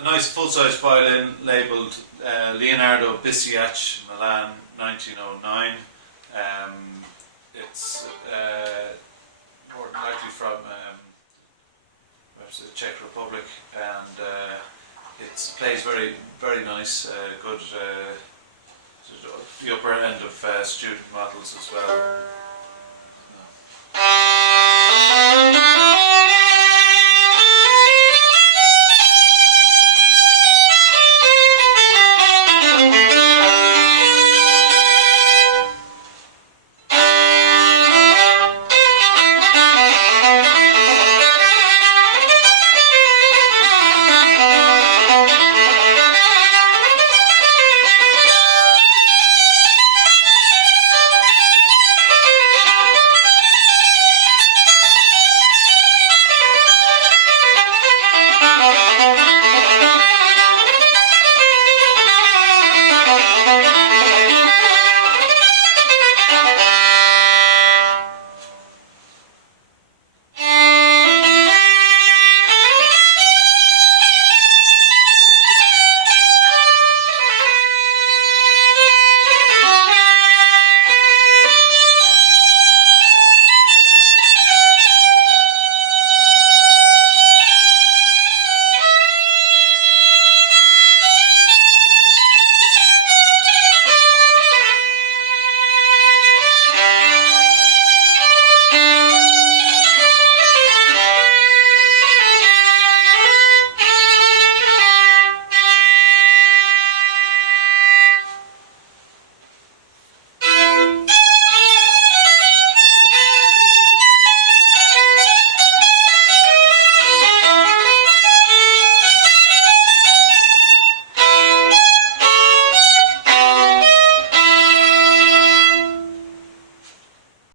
a nice full-size violin labelled Leandro Bisiach Milan 1909. It's more than likely from the Czech Republic, and it plays very, very nice, good, the upper end of student models as well.